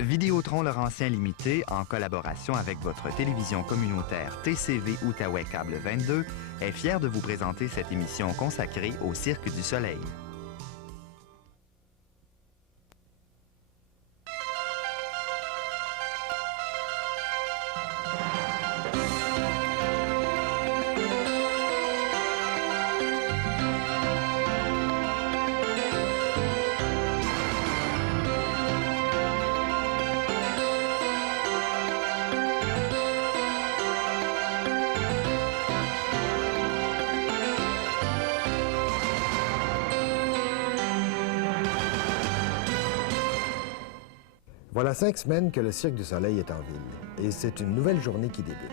Vidéotron Laurentien Limité, en collaboration avec votre télévision communautaire TCV Outaouais Câble 22, est fier de vous présenter cette émission consacrée au Cirque du Soleil. Voilà 5 semaines que le Cirque du Soleil est en ville et c'est une nouvelle journée qui débute.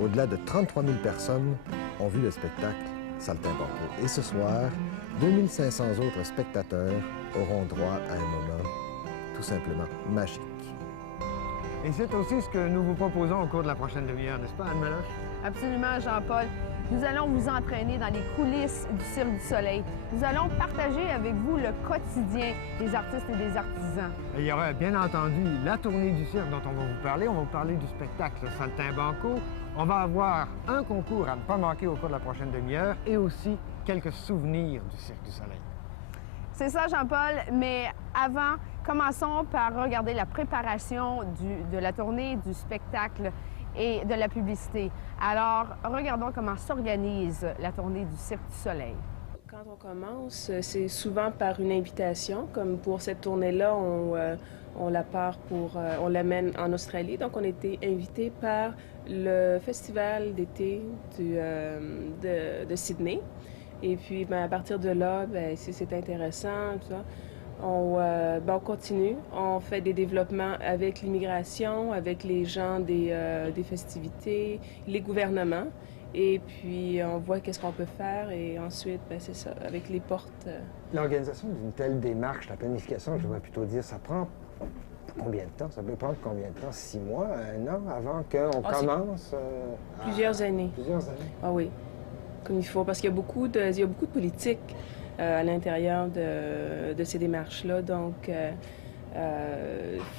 Au-delà de 33 000 personnes ont vu le spectacle Saltimbanco. Et ce soir, 2500 autres spectateurs auront droit à un moment tout simplement magique. Et c'est aussi ce que nous vous proposons au cours de la prochaine demi-heure, n'est-ce pas, Anne Meloche? Absolument, Jean-Paul. Nous allons vous entraîner dans les coulisses du Cirque du Soleil. Nous allons partager avec vous le quotidien des artistes et des artisans. Et il y aura bien entendu la tournée du cirque dont on va vous parler. On va vous parler du spectacle Saltimbanco. On va avoir un concours à ne pas manquer au cours de la prochaine demi-heure et aussi quelques souvenirs du Cirque du Soleil. C'est ça, Jean-Paul, mais avant, commençons par regarder la préparation de la tournée, du spectacle et de la publicité. Alors, regardons comment s'organise la tournée du Cirque du Soleil. Quand on commence, c'est souvent par une invitation. Comme pour cette tournée-là, on la part on l'amène en Australie. Donc, on a été invité par le festival d'été de Sydney. Et puis, à partir de là, si c'est intéressant, tout ça, on continue. On fait des développements avec l'immigration, avec les gens des festivités, les gouvernements. Et puis, on voit qu'est-ce qu'on peut faire. Et ensuite, c'est ça, avec les portes. L'organisation d'une telle démarche, la planification, je devrais plutôt dire, ça prend combien de temps? Ça peut prendre combien de temps? 6 mois, 1 an avant qu'on commence? Plusieurs années. Plusieurs années? Ah oui, comme il faut. Parce qu'il y a beaucoup de politique à l'intérieur de ces démarches-là. Donc,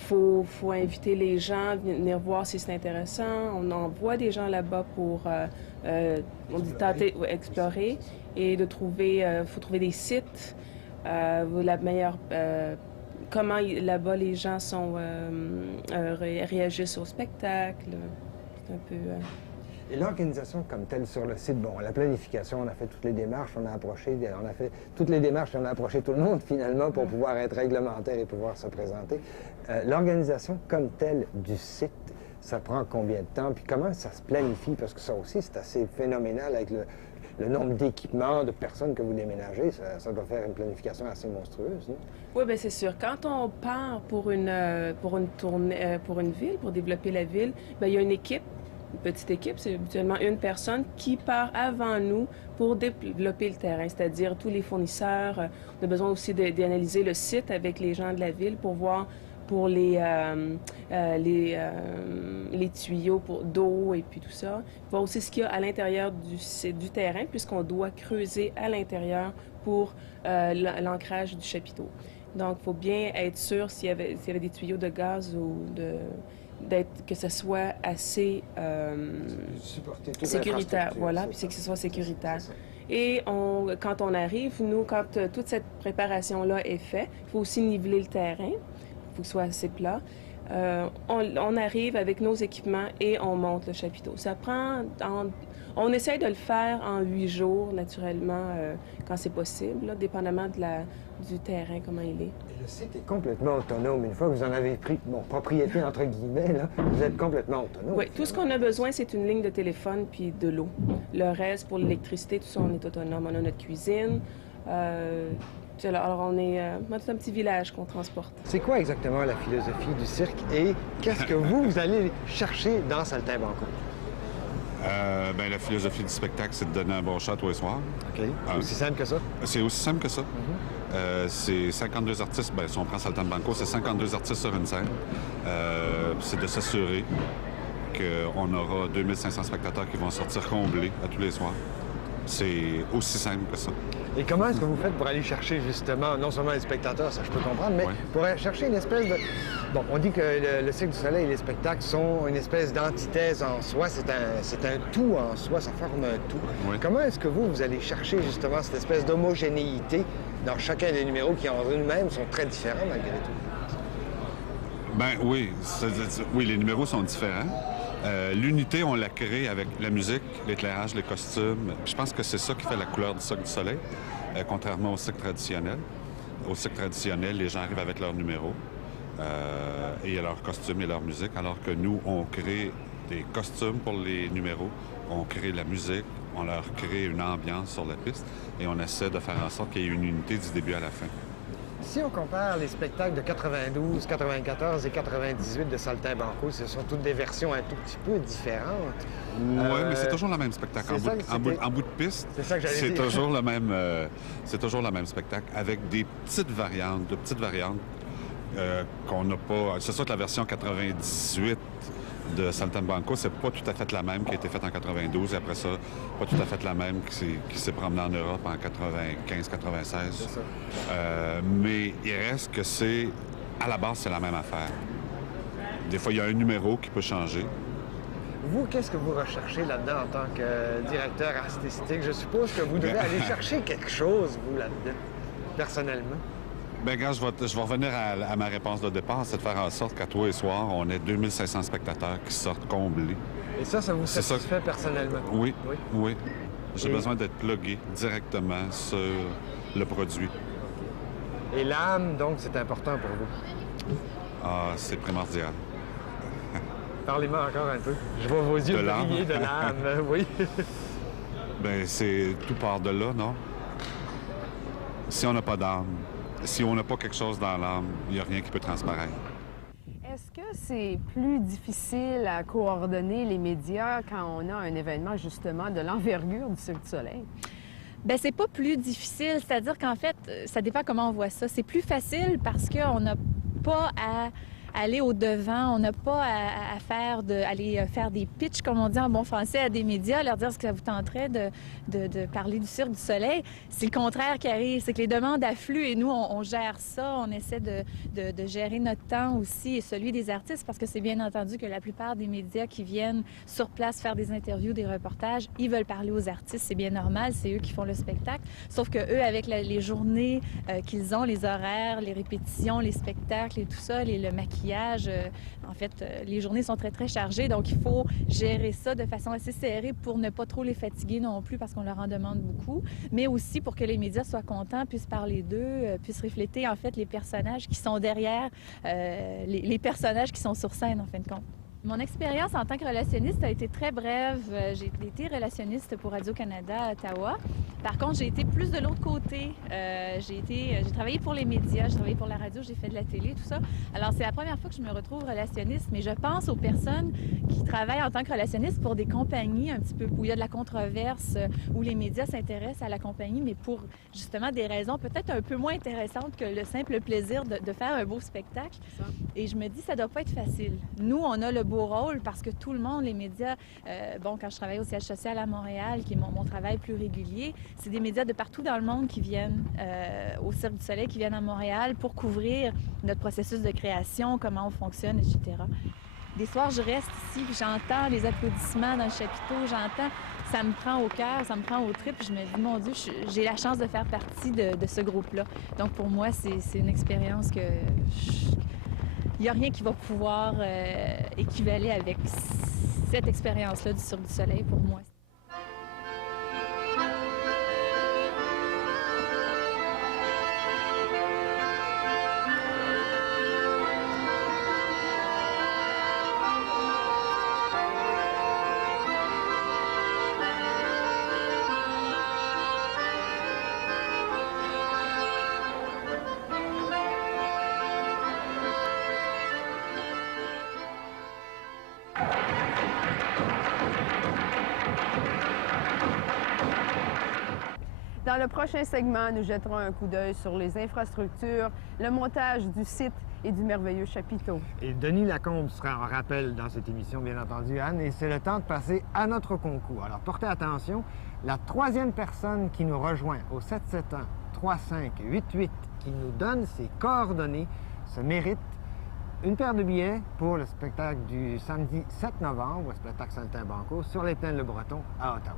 faut inviter les gens, venir voir si c'est intéressant. On envoie des gens là-bas pour tenter, explorer et de trouver, faut trouver des sites, la meilleure, comment là-bas les gens réagissent au spectacle. C'est un peu... Et l'organisation comme telle sur le site, bon, la planification, on a fait toutes les démarches, on a fait toutes les démarches et on a approché tout le monde finalement pour pouvoir être réglementaire et pouvoir se présenter. L'organisation comme telle du site, ça prend combien de temps? Puis comment ça se planifie? Parce que ça aussi, c'est assez phénoménal avec le nombre d'équipements, de personnes que vous déménagez. Ça doit faire une planification assez monstrueuse, non? Oui, bien c'est sûr. Quand on part pour une tournée, pour une ville, pour développer la ville, bien, il y a une équipe. Une petite équipe, c'est habituellement une personne qui part avant nous pour développer le terrain, c'est-à-dire tous les fournisseurs. On a besoin aussi d'analyser le site avec les gens de la ville pour voir pour les tuyaux d'eau et puis tout ça. Voir aussi ce qu'il y a à l'intérieur du terrain, puisqu'on doit creuser à l'intérieur pour l'ancrage du chapiteau. Donc, il faut bien être sûr s'il y avait des tuyaux de gaz ou que ce soit assez sécuritaire, voilà, puis c'est que ce soit sécuritaire. Et quand on arrive, nous, quand toute cette préparation-là est faite, il faut aussi niveler le terrain, il faut que ce soit assez plat. On arrive avec nos équipements et on monte le chapiteau. Ça prend... On essaye de le faire en 8 jours, naturellement, quand c'est possible, là, dépendamment du terrain, comment il est. Et le site est complètement autonome. Une fois que vous en avez pris, propriété, entre guillemets, là, vous êtes complètement autonome. Oui, tout ce qu'on a besoin, c'est une ligne de téléphone puis de l'eau. Le reste, pour l'électricité, tout ça, on est autonome. On a notre cuisine. Alors, on est un petit village qu'on transporte. C'est quoi exactement la philosophie du cirque et qu'est-ce que vous allez chercher dans Saltimbanco? La philosophie du spectacle, c'est de donner un bon shot tous les soirs. OK. Aussi simple que ça? C'est aussi simple que ça. C'est 52 artistes. Si on prend Saltimbanco, c'est 52 artistes sur une scène. C'est de s'assurer qu'on aura 2500 spectateurs qui vont sortir comblés à tous les soirs. C'est aussi simple que ça. Et comment est-ce que vous faites pour aller chercher justement, non seulement les spectateurs, ça je peux comprendre, mais Ouais. pour aller chercher une espèce de... Bon, on dit que le Cirque du Soleil et les spectacles sont une espèce d'antithèse en soi, c'est un tout en soi, ça forme un tout. Ouais. Comment est-ce que vous allez chercher justement cette espèce d'homogénéité dans chacun des numéros qui en eux-mêmes sont très différents malgré tout? Ben oui, oui, les numéros sont différents. L'unité, on l'a créée avec la musique, l'éclairage, les costumes. Je pense que c'est ça qui fait la couleur du Cirque du Soleil, contrairement au cirque traditionnel. Au cirque traditionnel, les gens arrivent avec leurs numéros et leurs costumes et leur musique, alors que nous, on crée des costumes pour les numéros, on crée la musique, on leur crée une ambiance sur la piste et on essaie de faire en sorte qu'il y ait une unité du début à la fin. Si on compare les spectacles de 92, 94 et 98 de Saltimbanco, ce sont toutes des versions un tout petit peu différentes. Oui, mais c'est toujours le même spectacle. En bout de piste, C'est ça que j'allais c'est dire. toujours le même, c'est toujours le même spectacle avec des petites variantes, qu'on n'a pas. C'est sûr que la version 98 de Saltimbanco, c'est pas tout à fait la même qui a été faite en 92 et après ça, pas tout à fait la même qui s'est promenée en Europe en 95-96. Mais il reste que à la base, c'est la même affaire. Des fois, il y a un numéro qui peut changer. Vous, qu'est-ce que vous recherchez là-dedans en tant que directeur artistique? Je suppose que vous devez aller chercher quelque chose, vous, là-dedans, personnellement. Bien, gars, je vais revenir à ma réponse de départ, c'est de faire en sorte qu'à tous les soirs, on ait 2500 spectateurs qui sortent comblés. Et ça vous C'est ça. satisfait personnellement? Oui, Oui. oui. J'ai Et- besoin d'être plugué directement sur le produit. Et l'âme, donc, c'est important pour vous. Ah, c'est primordial. Parlez-moi encore un peu. Je vois vos yeux De l'âme. briller de l'âme, oui. Bien, tout part de là, non? Si on n'a pas d'âme, si on n'a pas quelque chose dans l'âme, il n'y a rien qui peut transparaître. Est-ce que c'est plus difficile à coordonner les médias quand on a un événement justement de l'envergure du Cirque du Soleil? Bien, c'est pas plus difficile, c'est-à-dire qu'en fait, ça dépend comment on voit ça. C'est plus facile parce qu'on n'a pas à aller au-devant, on n'a pas à aller faire des pitchs, comme on dit en bon français, à des médias, leur dire ce que ça vous tenterait de parler du Cirque du Soleil. C'est le contraire qui arrive, c'est que les demandes affluent et nous, on gère ça, on essaie de gérer notre temps aussi et celui des artistes parce que c'est bien entendu que la plupart des médias qui viennent sur place faire des interviews, des reportages, ils veulent parler aux artistes, c'est bien normal, c'est eux qui font le spectacle. Sauf que eux, avec les journées qu'ils ont, les horaires, les répétitions, les spectacles et tout ça, le maquillage, en fait, les journées sont très, très chargées, donc il faut gérer ça de façon assez serrée pour ne pas trop les fatiguer non plus parce qu'on leur en demande beaucoup, mais aussi pour que les médias soient contents, puissent parler d'eux, puissent refléter en fait les personnages qui sont derrière, les personnages qui sont sur scène en fin de compte. Mon expérience en tant que relationniste a été très brève. J'ai été relationniste pour Radio-Canada à Ottawa. Par contre, j'ai été plus de l'autre côté. J'ai travaillé pour les médias, j'ai travaillé pour la radio, j'ai fait de la télé, tout ça. Alors, c'est la première fois que je me retrouve relationniste, mais je pense aux personnes qui travaillent en tant que relationniste pour des compagnies un petit peu où il y a de la controverse, où les médias s'intéressent à la compagnie, mais pour justement des raisons peut-être un peu moins intéressantes que le simple plaisir de faire un beau spectacle. Et je me dis, ça doit pas être facile. Nous, on a le beau rôle parce que tout le monde, les médias, quand je travaillais au siège social à Montréal, qui est mon travail plus régulier, c'est des médias de partout dans le monde qui viennent au Cirque du Soleil, qui viennent à Montréal pour couvrir notre processus de création, comment on fonctionne, etc. Des soirs, je reste ici, puis j'entends les applaudissements dans le chapiteau, ça me prend au cœur, ça me prend au trip, puis je me dis, mon Dieu, j'ai la chance de faire partie de ce groupe-là. Donc pour moi, c'est une expérience que... Il n'y a rien qui va pouvoir équivaler avec cette expérience-là du Cirque du Soleil pour moi. Dans le prochain segment, nous jetterons un coup d'œil sur les infrastructures, le montage du site et du merveilleux chapiteau. Et Denis Lacombe sera en rappel dans cette émission, bien entendu, Anne, et c'est le temps de passer à notre concours. Alors, portez attention, la troisième personne qui nous rejoint au 771-3588, qui nous donne ses coordonnées, se mérite une paire de billets pour le spectacle du samedi 7 novembre, le spectacle Saltimbanco, sur les plaines Le Breton à Ottawa.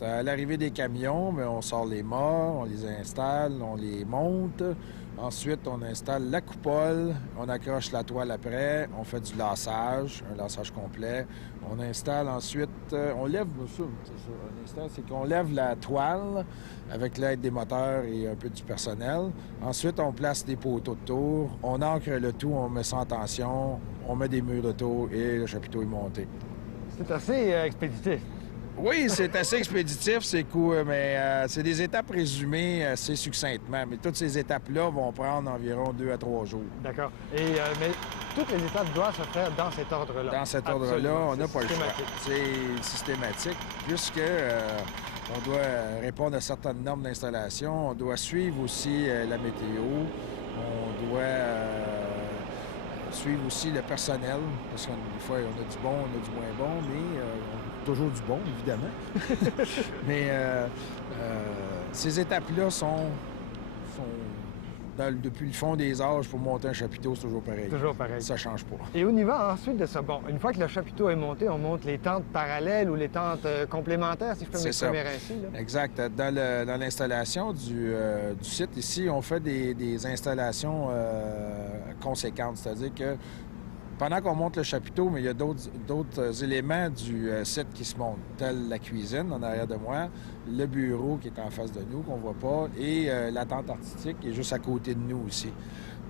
À l'arrivée des camions, mais on sort les mâts, on les installe, on les monte. Ensuite, on installe la coupole, on accroche la toile après, on fait du lassage, un lassage complet. On installe ensuite, on lève, c'est qu'on lève la toile avec l'aide des moteurs et un peu du personnel. Ensuite, on place des poteaux de tour, on ancre le tout, on met ça en tension, on met des murs de tour et le chapiteau est monté. C'est assez expéditif. Oui, c'est assez expéditif, c'est cool, mais c'est des étapes résumées assez succinctement. Mais toutes ces étapes-là vont prendre environ 2 à 3 jours. D'accord. Mais toutes les étapes doivent se faire dans cet ordre-là. Dans cet ordre-là, on n'a pas le choix. C'est systématique, puisque on doit répondre à certaines normes d'installation. On doit suivre aussi la météo. On doit suivre aussi le personnel, parce que des fois, on a du bon, on a du moins bon, mais toujours du bon, évidemment. Mais ces étapes-là sont depuis le fond des âges, pour monter un chapiteau, c'est toujours pareil. Toujours pareil. Ça change pas. Et on y va ensuite de ça. Bon, une fois que le chapiteau est monté, on monte les tentes parallèles ou les tentes complémentaires, si je peux m'exprimer ainsi. Là. Exact. Dans l'installation du site ici, on fait des installations conséquentes. C'est-à-dire que pendant qu'on monte le chapiteau, mais il y a d'autres éléments du site qui se montent, tels la cuisine en arrière de moi, le bureau qui est en face de nous, qu'on ne voit pas, et la tente artistique qui est juste à côté de nous aussi.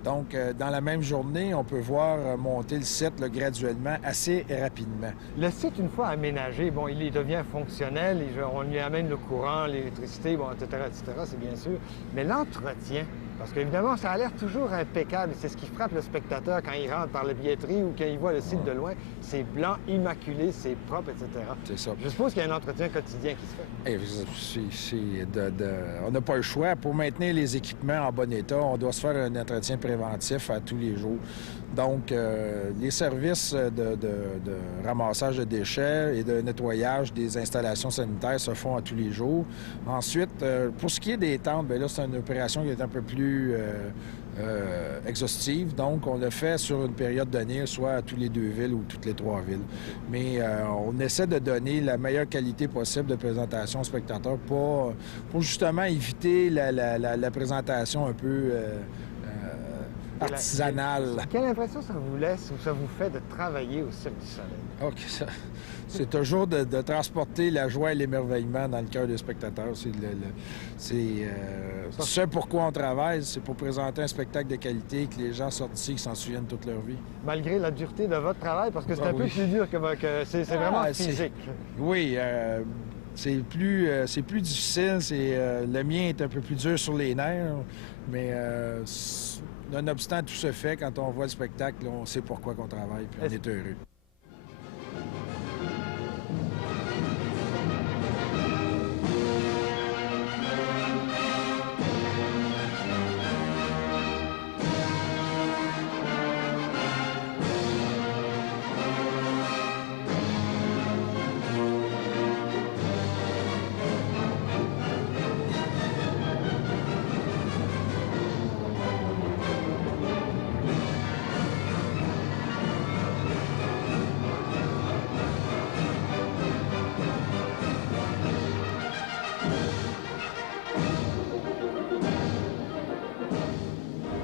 Donc, dans la même journée, on peut voir monter le site là, graduellement, assez rapidement. Le site, une fois aménagé, bon, il devient fonctionnel, on lui amène le courant, l'électricité, bon, etc., c'est bien sûr. Mais l'entretien, parce qu'évidemment, ça a l'air toujours impeccable. C'est ce qui frappe le spectateur quand il rentre par la billetterie ou quand il voit le site de loin. C'est blanc, immaculé, c'est propre, etc. C'est ça. Je suppose qu'il y a un entretien quotidien qui se fait. On n'a pas le choix. Pour maintenir les équipements en bon état, on doit se faire un entretien préventif à tous les jours. Donc, les services de ramassage de déchets et de nettoyage des installations sanitaires se font à tous les jours. Ensuite, pour ce qui est des tentes, bien là, c'est une opération qui est un peu plus exhaustive. Donc, on le fait sur une période donnée, soit à toutes les 2 villes ou toutes les 3 villes. Mais on essaie de donner la meilleure qualité possible de présentation aux spectateurs pour justement éviter la présentation un peu artisanale. Quelle impression ça vous laisse ou ça vous fait de travailler au Cirque du Soleil? OK, c'est toujours de transporter la joie et l'émerveillement dans le cœur des spectateurs. C'est ce pourquoi on travaille, c'est pour présenter un spectacle de qualité que les gens sortent d'ici, qui s'en souviennent toute leur vie. Malgré la dureté de votre travail, parce que c'est un peu plus dur que c'est vraiment physique. Oui, c'est plus difficile. Le mien est un peu plus dur sur les nerfs, mais nonobstant tout se fait, quand on voit le spectacle, on sait pourquoi on travaille, puis on est heureux.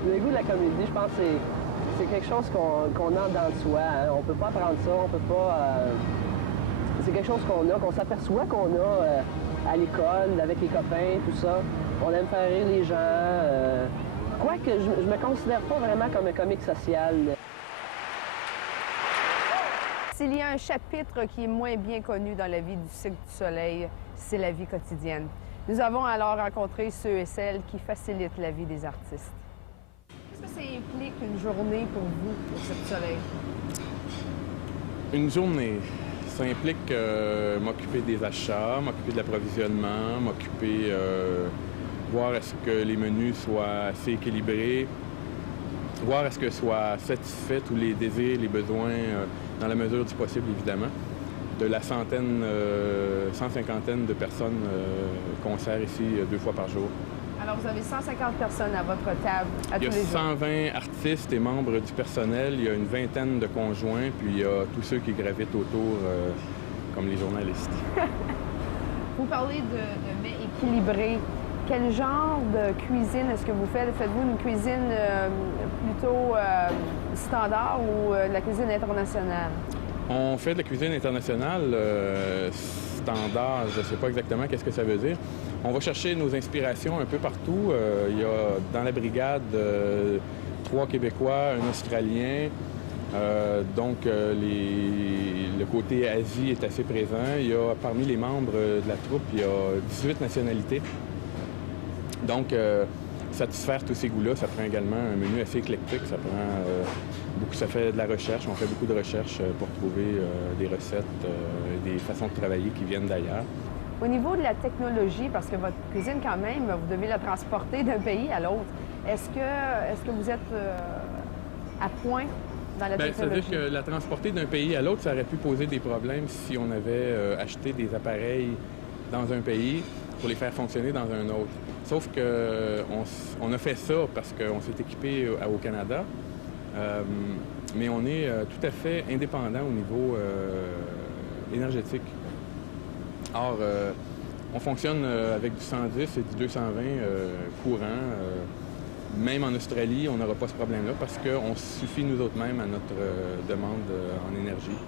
Le goût de la comédie, je pense que c'est quelque chose qu'on a dans soi. Hein. On peut pas apprendre ça, on peut pas... c'est quelque chose qu'on s'aperçoit qu'on a à l'école, avec les copains, tout ça. On aime faire rire les gens. Quoique, je me considère pas vraiment comme un comique social. S'il y a un chapitre qui est moins bien connu dans la vie du Cirque du Soleil, c'est la vie quotidienne. Nous avons alors rencontré ceux et celles qui facilitent la vie des artistes. Qu'est-ce que ça implique une journée pour vous au Cirque du Soleil? Une journée, ça implique m'occuper des achats, m'occuper de l'approvisionnement, m'occuper, voir est-ce que les menus soient assez équilibrés, voir à ce que soient satisfaits tous les désirs, les besoins, dans la mesure du possible, évidemment, de la centaine, 150aine de personnes qu'on sert ici 2 fois par jour. Alors, vous avez 150 personnes à votre table à tous les jours. Il y a 120 artistes et membres du personnel, il y a une vingtaine de conjoints, puis il y a tous ceux qui gravitent autour, comme les journalistes. Vous parlez de mets équilibrés. Quel genre de cuisine est-ce que vous faites? Faites-vous une cuisine plutôt standard ou de la cuisine internationale? On fait de la cuisine internationale standard, je ne sais pas exactement qu'est-ce que ça veut dire. On va chercher nos inspirations un peu partout. Il y a dans la brigade 3 Québécois, un Australien. Le côté Asie est assez présent. Il y a parmi les membres de la troupe, il y a 18 nationalités. Donc, satisfaire tous ces goûts-là, ça prend également un menu assez éclectique. Ça fait de la recherche. On fait beaucoup de recherches pour trouver des recettes, des façons de travailler qui viennent d'ailleurs. Au niveau de la technologie, parce que votre cuisine, quand même, vous devez la transporter d'un pays à l'autre. Est-ce que vous êtes à point dans la technologie? C'est-à-dire que la transporter d'un pays à l'autre, ça aurait pu poser des problèmes si on avait acheté des appareils dans un pays pour les faire fonctionner dans un autre. Sauf qu'on a fait ça parce qu'on s'est équipé au Canada, mais on est tout à fait indépendant au niveau énergétique. Or, on fonctionne avec du 110 et du 220 courant. Même en Australie, on n'aura pas ce problème-là parce qu'on suffit nous autres mêmes à notre demande en énergie.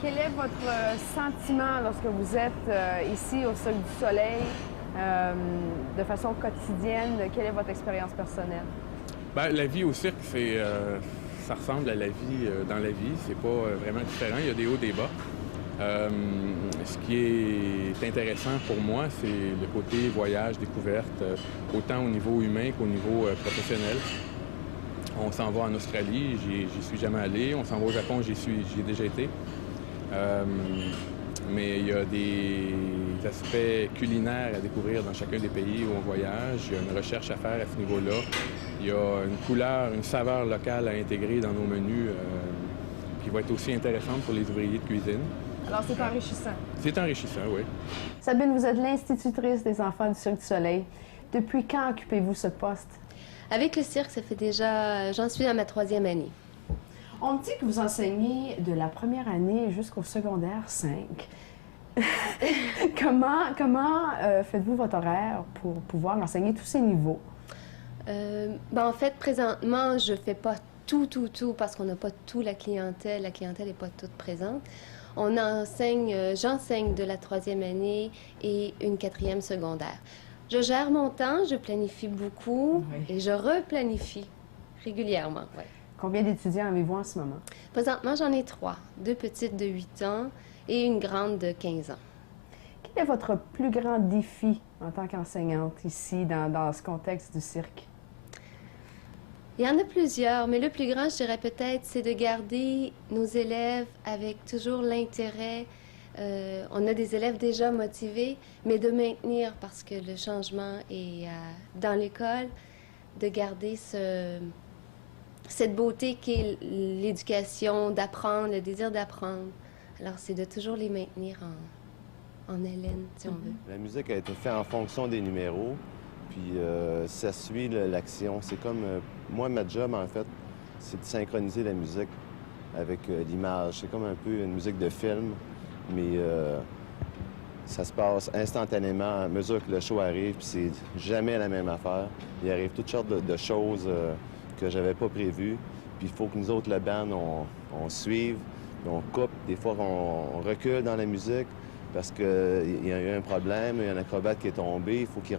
Quel est votre sentiment lorsque vous êtes ici au Cirque du Soleil de façon quotidienne? Quelle est votre expérience personnelle? La vie au cirque, ça ressemble à la vie dans la vie. C'est pas vraiment différent. Il y a des hauts, des bas. Ce qui est intéressant pour moi, c'est le côté voyage, découverte, autant au niveau humain qu'au niveau professionnel. On s'en va en Australie, j'y suis jamais allé. On s'en va au Japon, j'y ai déjà été. Mais il y a des aspects culinaires à découvrir dans chacun des pays où on voyage. Il y a une recherche à faire à ce niveau-là. Il y a une couleur, une saveur locale à intégrer dans nos menus qui va être aussi intéressante pour les ouvriers de cuisine. Alors, c'est enrichissant. C'est enrichissant, oui. Sabine, vous êtes l'institutrice des enfants du Cirque du Soleil. Depuis quand occupez-vous ce poste? Avec le cirque, ça fait déjà... J'en suis à ma 3e année. On me dit que vous enseignez de la première année jusqu'au secondaire 5. Comment faites-vous votre horaire pour pouvoir enseigner tous ces niveaux? En fait, présentement, je ne fais pas tout, parce qu'on n'a pas toute la clientèle. La clientèle n'est pas toute présente. J'enseigne de la 3e année et une 4e secondaire. Je gère mon temps, je planifie beaucoup et je replanifie régulièrement. Ouais. Combien d'étudiants avez-vous en ce moment? Présentement, j'en ai 3. 2 petites de 8 ans et une grande de 15 ans. Quel est votre plus grand défi en tant qu'enseignante ici, dans ce contexte du cirque? Il y en a plusieurs, mais le plus grand, je dirais peut-être, c'est de garder nos élèves avec toujours l'intérêt. On a des élèves déjà motivés, mais de maintenir, parce que le changement est dans l'école, de garder cette beauté qu'est l'éducation, d'apprendre, le désir d'apprendre. Alors, c'est de toujours les maintenir en haleine, si on veut. La musique a été faite en fonction des numéros, puis ça suit l'action. C'est comme... moi, ma job, en fait, c'est de synchroniser la musique avec l'image. C'est comme un peu une musique de film, mais ça se passe instantanément à mesure que le show arrive, puis c'est jamais la même affaire. Il arrive toutes sortes de choses que j'avais pas prévues, puis il faut que nous autres, le band, on suive, on coupe. Des fois, on recule dans la musique parce qu'il y a eu un problème, il y a un acrobate qui est tombé, il faut qu'il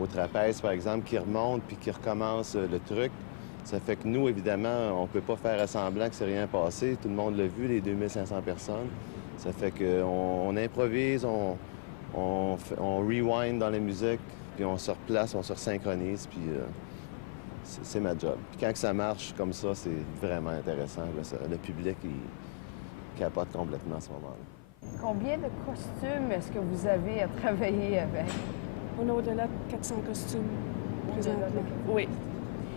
au trapèze, par exemple, qui remonte puis qui recommence le truc. Ça fait que nous, évidemment, on peut pas faire semblant que c'est rien passé. Tout le monde l'a vu, les 2500 personnes. Ça fait qu'on improvise, on rewind dans la musique, puis on se replace, on se resynchronise, puis c'est ma job. Puis quand ça marche comme ça, c'est vraiment intéressant. Le public, il capote complètement à ce moment-là. Combien de costumes est-ce que vous avez à travailler avec? On a au-delà de 400 costumes présentement. Oui.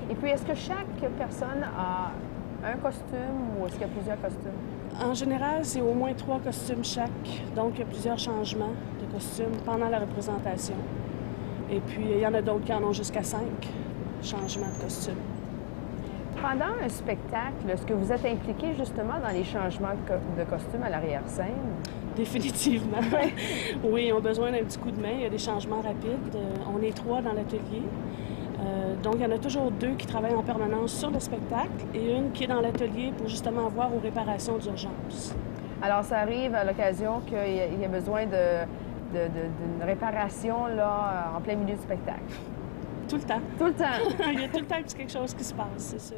Et puis, est-ce que chaque personne a un costume ou est-ce qu'il y a plusieurs costumes? En général, c'est au moins 3 costumes chaque. Donc, il y a plusieurs changements de costumes pendant la représentation. Et puis, il y en a d'autres qui en ont jusqu'à 5 changements de costumes. Pendant un spectacle, est-ce que vous êtes impliqué justement dans les changements de costume à l'arrière-scène? Définitivement. Oui, ils ont besoin d'un petit coup de main. Il y a des changements rapides. On est 3 dans l'atelier. Donc, il y en a toujours 2 qui travaillent en permanence sur le spectacle et une qui est dans l'atelier pour justement voir aux réparations d'urgence. Alors, ça arrive à l'occasion qu'il y a besoin d'une réparation là, en plein milieu du spectacle? Tout le temps. Tout le temps? Il y a tout le temps quelque chose qui se passe, c'est sûr.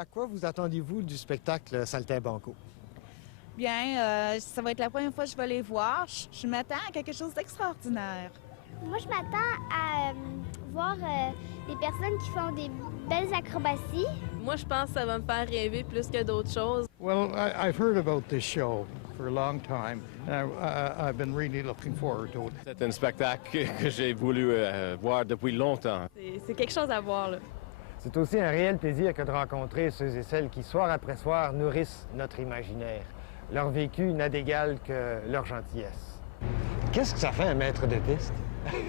À quoi vous attendez-vous du spectacle Saltimbanco? Bien, ça va être la première fois que je vais les voir. Je m'attends à quelque chose d'extraordinaire. Moi, je m'attends à voir des personnes qui font des belles acrobaties. Moi, je pense que ça va me faire rêver plus que d'autres choses. Well, I've heard about this show for a long time, and I've been really looking forward to it. C'est un spectacle que j'ai voulu voir depuis longtemps. C'est quelque chose à voir, là. C'est aussi un réel plaisir que de rencontrer ceux et celles qui, soir après soir, nourrissent notre imaginaire. Leur vécu n'a d'égal que leur gentillesse. Qu'est-ce que ça fait un maître de piste?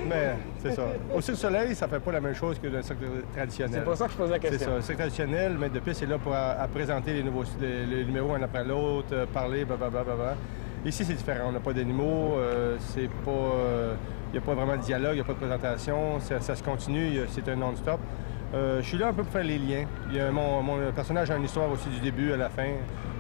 Mais c'est ça. Au Cirque du Soleil, ça fait pas la même chose que d'un cirque traditionnel. C'est pour ça que je pose la question. C'est ça. Le cirque traditionnel, le maître de piste est là pour présenter les numéros un après l'autre, parler, blablabla. Ici, c'est différent. On n'a pas d'animaux, c'est pas... Il n'y a pas vraiment de dialogue, il n'y a pas de présentation, ça se continue, c'est un non-stop. Je suis là un peu pour faire les liens. Mon personnage a une histoire aussi du début à la fin.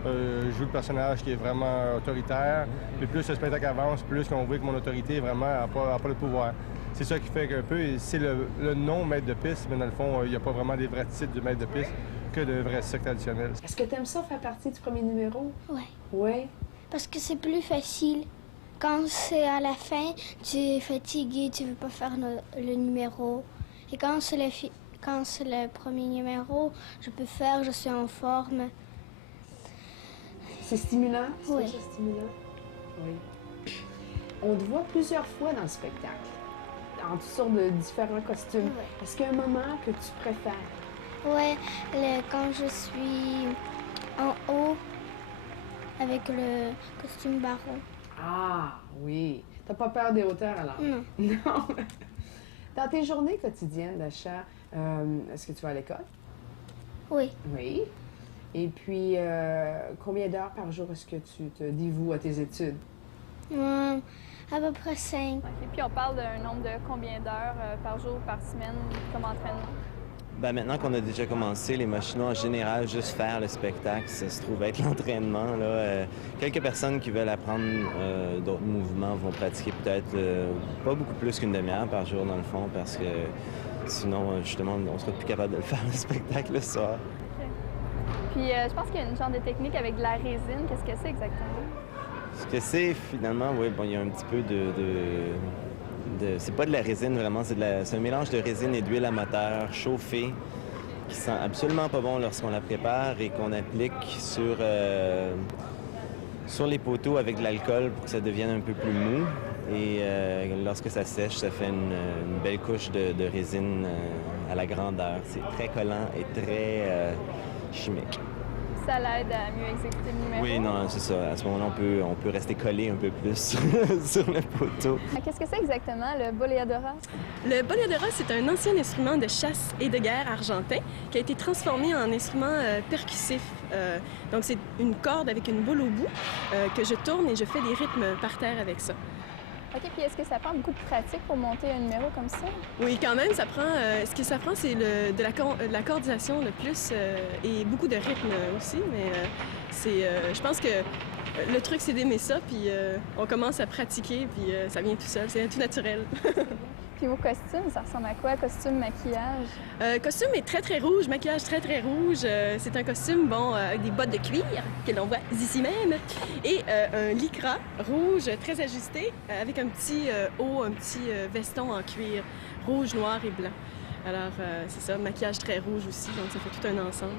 Je joue le personnage qui est vraiment autoritaire. Puis plus le spectacle avance, plus on voit que mon autorité vraiment n'a pas le pouvoir. C'est ça qui fait qu'un peu, c'est le nom maître de piste, mais dans le fond, il n'y a pas vraiment des vrais titres de maître de piste que de vrais cirques traditionnels. Est-ce que tu aimes ça faire partie du premier numéro? Oui. Oui? Parce que c'est plus facile. Quand c'est à la fin, tu es fatigué, tu ne veux pas faire le numéro. Et quand c'est le premier numéro, je peux faire, je suis en forme. C'est stimulant? Oui. C'est stimulant? Oui. On te voit plusieurs fois dans le spectacle, en toutes sortes de différents costumes. Oui. Est-ce qu'il y a un moment que tu préfères? Oui, quand je suis en haut avec le costume baron. Ah, oui. T'as pas peur des hauteurs, alors? Non. Non. Dans tes journées quotidiennes d'achat, est-ce que tu vas à l'école? Oui. Oui. Et puis, combien d'heures par jour est-ce que tu te dévoues à tes études? À peu près 5. Et puis, on parle d'un nombre de combien d'heures par jour, par semaine, comme entraînement? Bien, maintenant qu'on a déjà commencé, les Machinois, en général, juste faire le spectacle, ça se trouve être l'entraînement. Quelques personnes qui veulent apprendre d'autres mouvements vont pratiquer peut-être pas beaucoup plus qu'une demi-heure par jour, dans le fond, parce que sinon, justement, on ne sera plus capable de le faire, le spectacle, le soir. Okay. Puis, je pense qu'il y a une genre de technique avec de la résine. Qu'est-ce que c'est exactement? Ce que c'est, finalement, oui, bon, il y a un petit peu c'est pas de la résine vraiment, c'est un mélange de résine et d'huile à moteur chauffée qui sent absolument pas bon lorsqu'on la prépare et qu'on applique sur les poteaux avec de l'alcool pour que ça devienne un peu plus mou. Et lorsque ça sèche, ça fait une belle couche de résine à la grandeur. C'est très collant et très chimique. Ça l'aide à mieux exécuter le numéro? Oui, non, c'est ça. À ce moment-là, on peut rester collé un peu plus sur le poteau. Qu'est-ce que c'est exactement, le boleadora? Le boleadora, c'est un ancien instrument de chasse et de guerre argentin qui a été transformé en instrument percussif. Donc, c'est une corde avec une boule au bout que je tourne et je fais des rythmes par terre avec ça. OK, puis est-ce que ça prend beaucoup de pratique pour monter un numéro comme ça? Oui, quand même, ça prend... ce que ça prend, c'est de la coordination le plus et beaucoup de rythme aussi, mais je pense que le truc, c'est d'aimer ça, puis on commence à pratiquer, puis ça vient tout seul, c'est tout naturel. Puis vos costumes, ça ressemble à quoi? Costume, maquillage? Costume est très, très rouge, maquillage très, très rouge. C'est un costume, bon, avec des bottes de cuir que l'on voit ici même et un lycra rouge très ajusté avec un petit haut, un petit veston en cuir rouge, noir et blanc. Alors, c'est ça, maquillage très rouge aussi, donc ça fait tout un ensemble.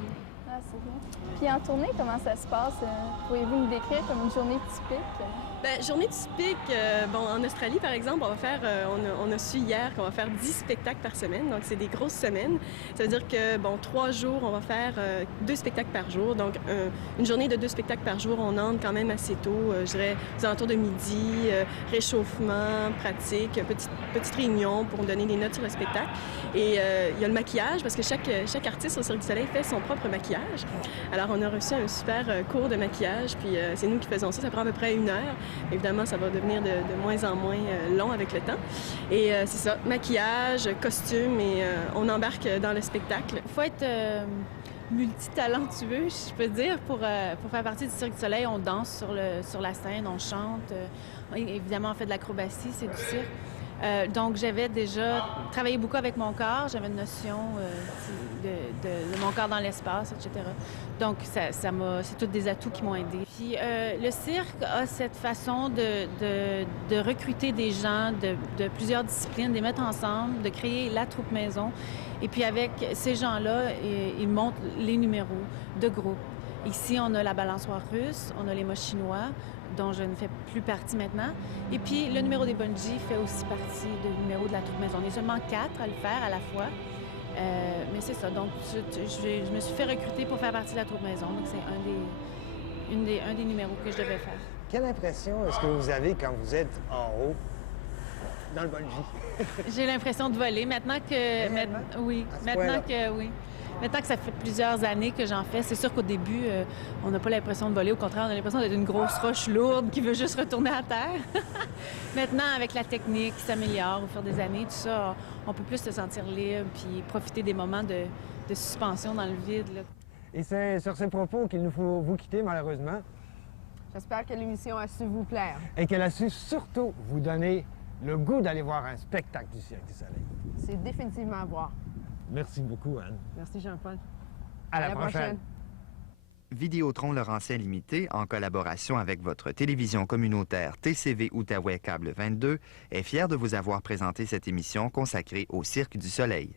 Ah, c'est bien. Puis en tournée, comment ça se passe? Pourriez-vous nous décrire comme une journée typique? Bien, journée typique, bon, en Australie, par exemple, on va faire, on a su hier qu'on va faire 10 spectacles par semaine, donc c'est des grosses semaines. Ça veut dire que, bon, 3 jours, on va faire 2 spectacles par jour. Donc, une journée de 2 spectacles par jour, on entre quand même assez tôt, je dirais aux alentours de midi, réchauffement, pratique, petite réunion pour donner des notes sur le spectacle. Et il y a le maquillage, parce que chaque artiste au Cirque du Soleil fait son propre maquillage. Alors, on a reçu un super cours de maquillage, puis c'est nous qui faisons ça. Ça prend à peu près 1 heure. Évidemment, ça va devenir de moins en moins long avec le temps. Et c'est ça, maquillage, costume, et on embarque dans le spectacle. Il faut être multitalentueux, je peux dire, pour faire partie du Cirque du Soleil. On danse sur la scène, on chante. Évidemment, on fait de l'acrobatie, c'est du cirque. Donc, j'avais déjà travaillé beaucoup avec mon corps. J'avais une notion de mon corps dans l'espace, etc. Donc, c'est tous des atouts qui m'ont aidé. Puis, le cirque a cette façon de recruter des gens de plusieurs disciplines, de les mettre ensemble, de créer la troupe maison. Et puis, avec ces gens-là, ils montent les numéros de groupe. Ici, on a la balançoire russe, on a les mots chinois, dont je ne fais plus partie maintenant. Et puis, le numéro des bungees fait aussi partie du numéro de la troupe maison. On est seulement 4 à le faire à la fois. Mais c'est ça. Donc, je me suis fait recruter pour faire partie de la troupe maison. Donc, c'est un des numéros que je devais faire. Quelle impression est-ce que vous avez quand vous êtes en haut, dans le bungee? J'ai l'impression de voler. Maintenant que... Oui. Maintenant que ça fait plusieurs années que j'en fais, c'est sûr qu'au début, on n'a pas l'impression de voler. Au contraire, on a l'impression d'être une grosse roche lourde qui veut juste retourner à terre. Maintenant, avec la technique qui s'améliore au fil des années, tout ça, on peut plus se sentir libre puis profiter des moments de suspension dans le vide, là. Et c'est sur ces propos qu'il nous faut vous quitter, malheureusement. J'espère que l'émission a su vous plaire. Et qu'elle a su surtout vous donner le goût d'aller voir un spectacle du Cirque du Soleil. C'est définitivement à voir. Merci beaucoup, Anne. Merci, Jean-Paul. À la prochaine. Vidéotron Laurentien Limité, en collaboration avec votre télévision communautaire TCV Outaouais Câble 22, est fier de vous avoir présenté cette émission consacrée au Cirque du Soleil.